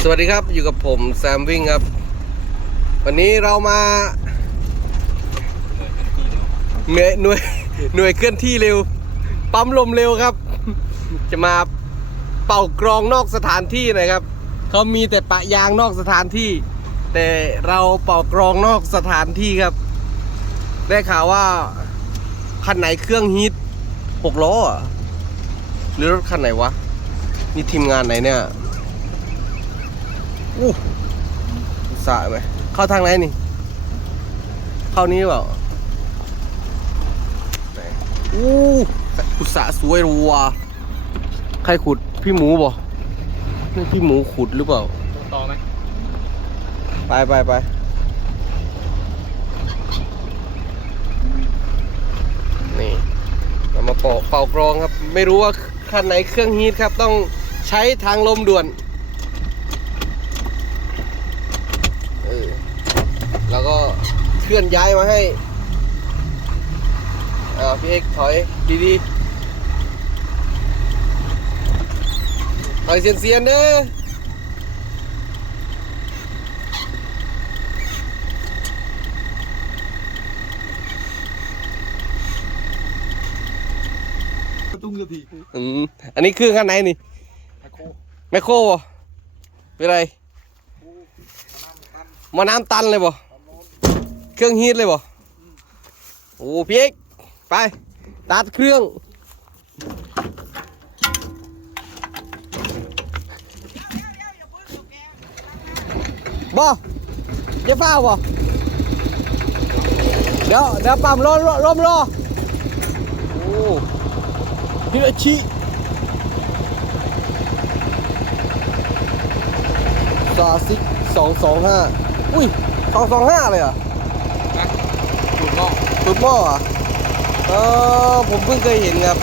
สวัสดีครับอยู่กับผมแซมวิ่งครับ วันนี้เรามาหน่วยหน่วยหน่วยเคลื่อนที่เร็ว ปั๊มลมเร็วครับ จะมาเป่ากรองนอกสถานที่นะครับเขามีแต่ปะยางนอกสถานที่ แต่เราเป่ากรองนอกสถานที่ครับ ได้ข่าวว่าคันไหนเครื่องฮีทหกล้อหรือรถคันไหนวะนี่ทีมงานไหนเนี่ย อู้สระไหมเข้าทางไหนนี่ เข้านี้หรือเปล่าไหนอู้อุตสาห์สวยรัว ใครขุดพี่หมูบ่นี่พี่หมูขุดหรือเปล่าต่อไหมไปไปไปนี่เรามาเป่าเป่ากรองครับ ไม่รู้ว่าคันไหนเครื่องฮีทครับ ต้องใช้ทางลมด่วนเออแล้ว ก็เคลื่อนย้ายมาให้อ่าพี่เอกถอยดีๆถอยเซียนๆเด้อตุ้งกะทีอืมอันนี้คือคันไหนนี่ไอโคแมคโครบ่เป็นไรหมาน้ำตันเลยบ่ เครื่องฮีทเลยบ่โอ้พี่เอกไปตัดเครื่องบ่จะเฝ้าบ่เดี๋ยวเดี๋ยวปั๊มรอรอรอมรอโอ้ฮิโรชิซาซิกสองสองห้าอุ้ยสองสองห้าเลยอะ ถูกต้องตุดหม้อเหรอะเออผมเพิ่งเคยเห็นครับ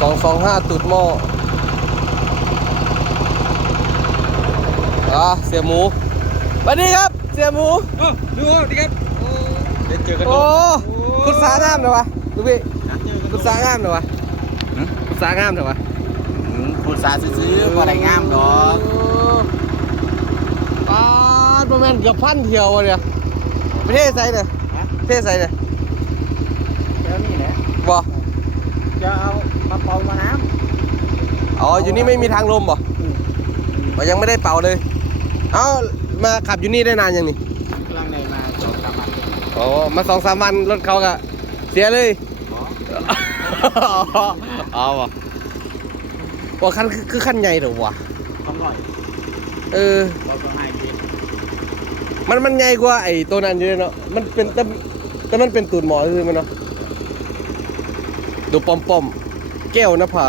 สองสองห้าตุดหม้ออะเสียหมูสวัสดีครับ เสียหมูเออดูดีครับโอ้เดี๋ยวเจอกันโอ้คุณสางามเหรอวะดูพี่นะเจอกันคุณสางามเหรอวะคุณสางามเหรอวะคุณสาซื้อๆบ่ได้งามดอกปาด ประมาณเกือบพันเที่ยววะเนี่ยประเทศไทยเนี่ยประเทศไทยเนี่ยเจ้านี่แหละบ่จะเอามาเป่ามาน้อ๋ออยู่นี่ไม่มีทางลมบ่อ๋อยังไม่ได้เป่าเลย เอ้ามาขับอยู่นี่ได้นานยังนี่ำกำลังในมาสองสามวันอ๋อมาสองสามวันรถเขาก็เสียเลยอ๋ออ๋อบ่ว่าคันคือคือคันใหญ่เหรอวะต้องหน่อยเออเราต้องให้กิน มันมันใหญ่กว่าไอ้ตัวนั้นอยู่เลยเนาะ มันเป็นแต่แต่มันเป็นตูดหมอคือมันเนาะ ดูปอมปอมๆแก้วนภา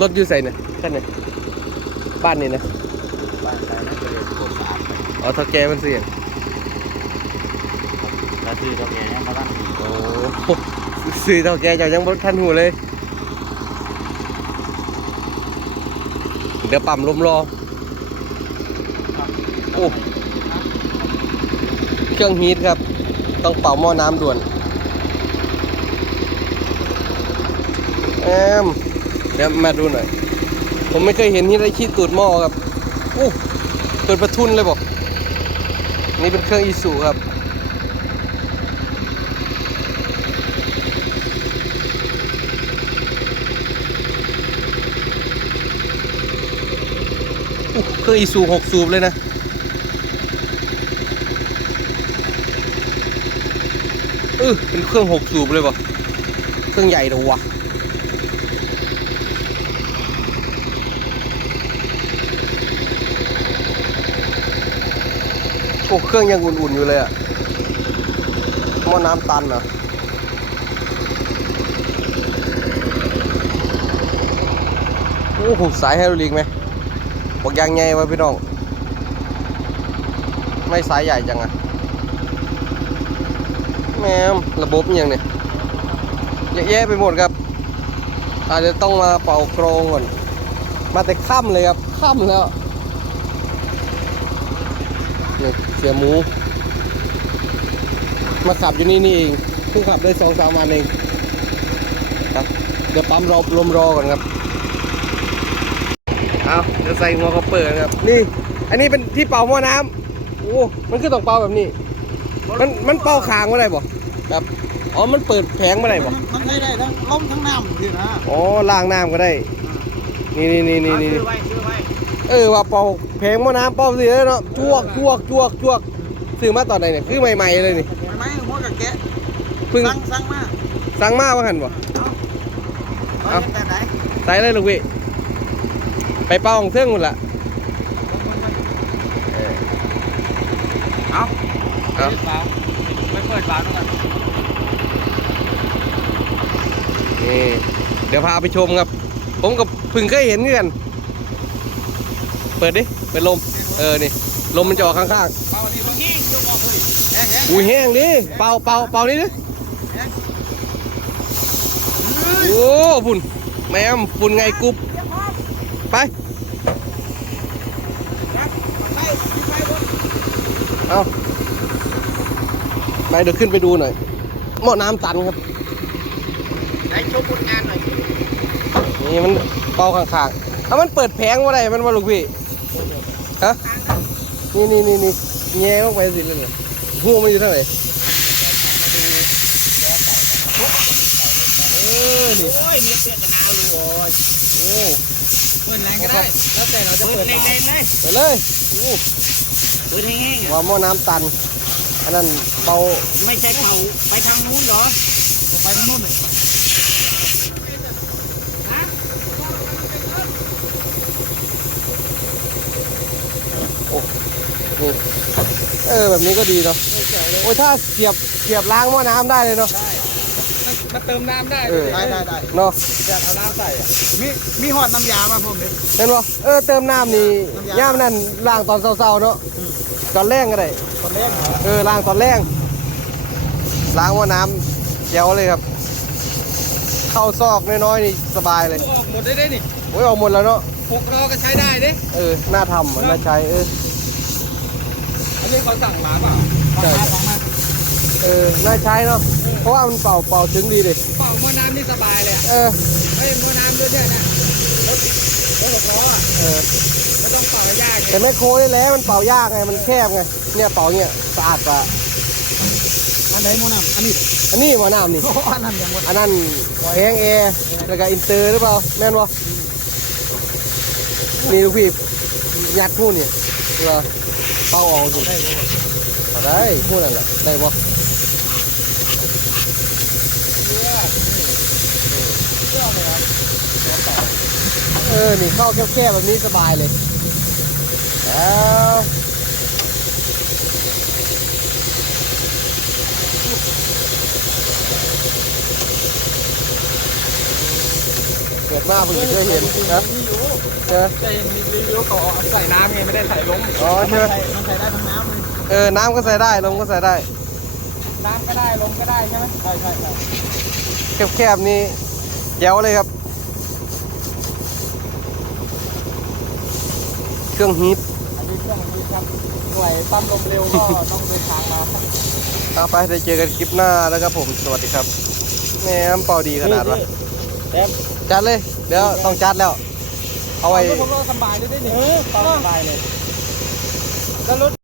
รถอยู่ใส่เนี่ยคันไหนบ้านนี่นะ บ้านใครน่าจะเรียนพวกสะอาดไปอ๋อเท่าแกมันเสียงแต่ซื้อเท่าแก่ยังมาตั้งโอ้ซื้อเท่าแกเจ้ายังบ่ทันหูเลย เดี๋ยวปั๊มลมรอ โอ้ เครื่องฮีทครับ ต้องเป่าหม้อน้ำด่วนแอมเดี๋ยวมาดูหน่อย ผมไม่เคยเห็นฮิราชิตูดหม้อครับอู้เปิดประทุนเลยบอก นี่เป็นเครื่องอีสุครับเครื่องอีซูหกสูบเลยนะ เออเป็นเครื่องหกสูบเลยป่ะเครื่องใหญ่เดี๋ยวะโอ้เครื่องยังอุ่นๆอยู่เลยอะหม้อน้ำตันเหรอโอ้โหสายไฮดรอลิกไหมบอกยางไงวะพี่น้อง ไม่สายใหญ่จังอะ แม่มระบบอิหยังเนี่ยเยอะแยะไปหมดครับ อาจจะต้องมาเป่ากรองก่อน มาแต่ค่ำเลยครับค่ำแล้วเนี่ยเสียหมู มาขับอยู่นี่นี่เองเพิ่งขับได้สองสามวันเองครับ เดี๋ยวปั๊มรอลมรอก่อนครับเอาเดี๋ยวใส่หัวเขาเปิดครับ นี่ อันนี้เป็นที่เป่าหม้อน้ำโอ้ มันคือต้องเป่าแบบนี้ มันมันเป่าค้างไม่ได้บ่แบบอ๋อมันเปิดแผงไม่ได้บ่มันใช้ได้ทั้งลมทั้งน้ำคือนะอ๋อล้างน้ำก็ได้ นี่นี่นี่นี่นี่ซื้อไว้ซื้อไว้เออว่าเป่าแผงหม้อน้ำเป่าสิเลยเนาะจวกจวกจวกจวกซื้อมาตอนไหนเนี่ยคือใหม่ๆเลยนี่ไม่ไหมหัวกับแกะเพิ่งสั่งสั่งมาสั่งมาว่าหันบ่เอาเอาแต่ไหนใส่เลยลูกพี่ไปเป่าของเครื่องหมดละเออ เอา เอาเปิดฝาไม่เปิดฝาด้วยกันนี่เดี๋ยวพาไปชมครับ ผมกับเพึ่งเคยเห็นเหมือนกัน เปิดดิ เปิดลม เออ นี่ ลมมันจะออกข้างเป่าที่เมื่อกี้ยกออกเลยแห้งแห้งๆ อุ้ยแห้งดิ เป่าเป่าเป่านี่ดิ โอ้ฝุ่นแม่มฝุ่นไงกรุบไป เอา ไปเดี๋ยวขึ้นไปดูหน่อยหม้อน้ำตันครับได้ชมผลงานหน่อยนี่มันเป่าข้างๆเอามันเปิดแผงว่าไรมันว่าลูกพี่ฮะนี่นี่นี่นี่แง่ลงไปสิเลยเนี่ยหูมันอยู่เท่าไหร่เออนี่โอ้ยเนี่ยเปลี่ยนจะเอาลูกโอ้ยโอ้เปิดแรงก็ได้แล้วแต่เราจะเปิดแรงๆเลยไปเลยโอ้เปิดแห้งๆว่าหม้อน้ำตัน อันนั้นเป่าไม่ใช่เผาไปทางนู้นเหรอไปทางนู้นเลยนี่เออแบบนี้ก็ดีเนาะโอ้ยถ้าเสียบเสียบล้างหม้อน้ำได้เลยเนาะมาเติมน้ำได้เออได้ได้ได้เนาะอยากเอาน้ำใส่อะมีมีหอดน้ำยามาผมเนี่ยเห็นปะเออเติมน้ำนี่น้ำยาย่ามนั่นล้างตอนเช้าๆเนาะ ตอนแรงก็ได้คนเล่นเออล้างตอนแรงล้างว่าน้ำเจียวเลยครับ เข้าซอกน้อยๆนี่สบายเลยออกหมดได้ได้นี่โอ้ยออกหมดแล้วเนาะหกรอก็ใช้ได้เด้เออน่าทำอะน่าใช้เอออันนี้เขาสั่งมาเปล่าใช่สั่งมาเออน่าใช้เนาะเพราะว่ามันเป่าเป่าถึงดีดิเป่าหม้อ น้ำนี่สบายเลยอะเออเฮ้ยหม้อน้ำด้วยเนี่ยนะรถรถหกล้ออะเออไม่ต้องเป่ายากแต่แม่โคนี่แหละมันเป่ายากไงมันแคบไงเนี่ยเป่าเนี่ยสะอาดกว่าอันไหนหม้อน้ำอันนี้อันนี้หมอน้ำนี่ โอ้อันนั้นยังวะอันนั้นแพงแอร์แล้วก็อินเตอร์หรือเปล่าแม่นวะนี่ลูกพี่ยัดพูดนี่เพื่อเป่าออกสิได้บ่เอาได้พูดนั่นแหละได้ปะ เออ นี่เข้าแคบๆแบบนี้สบายเลยแล้วเกิดมาเพิ่งจะเคยเห็นนะเจอจะเห็นมีรีวิวเขาใส่น้ำไงไม่ได้ใส่ลงอ๋อใช่ไหมมันใส่ได้ทั้งน้ำเลยเออ น้ำก็ใส่ได้ ลมก็ใส่ได้ น้ำก็ได้ ลมก็ได้ใช่ไหมใช่ใช่ใช่แคบๆนี่แจ๋วเลยครับ เครื่องฮีทอันนี้เครื่องมันดีครับหน่วยปั๊มลมเร็วก็ต้องเดินทางมาเอาไปได้เจอกันคลิปหน้าแล้วครับผมสวัสดีครับแหม่มเป่าดีขนาดวะแต้มจัดเลย เดี๋ยวต้องจัดแล้ว เอาไว้ผมก็สบายเลยได้หนิเออสบายเลยแล้วรถ